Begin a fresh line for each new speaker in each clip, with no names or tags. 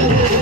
Thank you.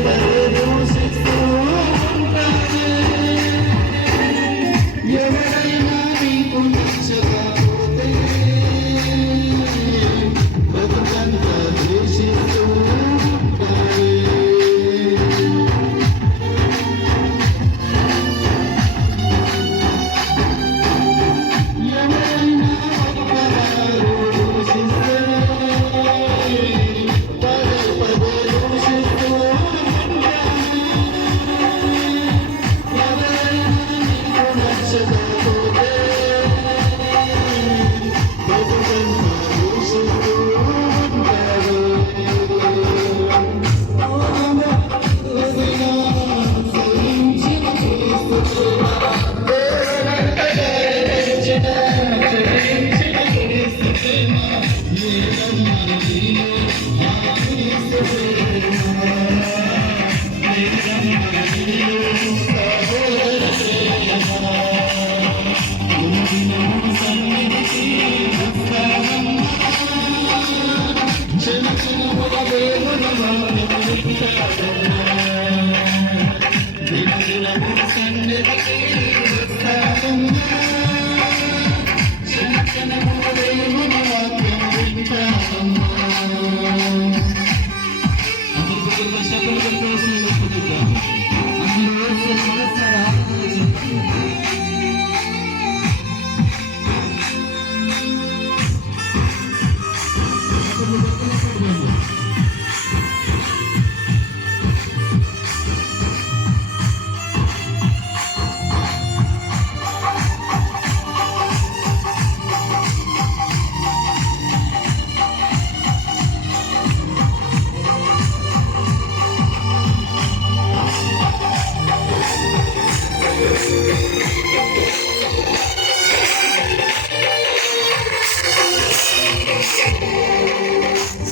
Thank you.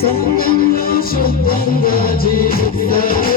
సంగంలో శుద్ధంగా జీవిస్తారు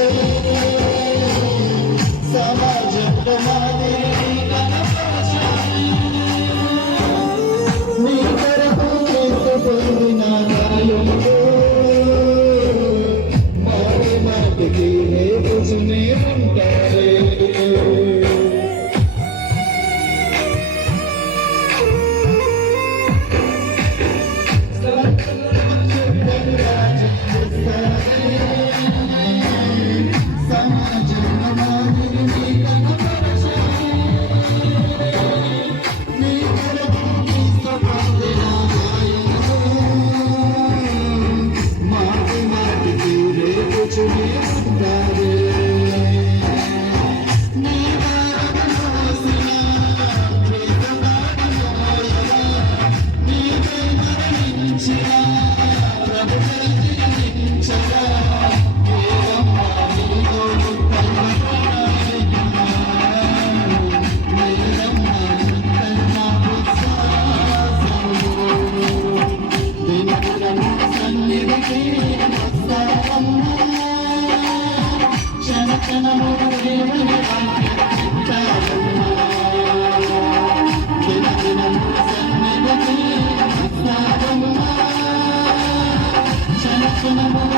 Thank you.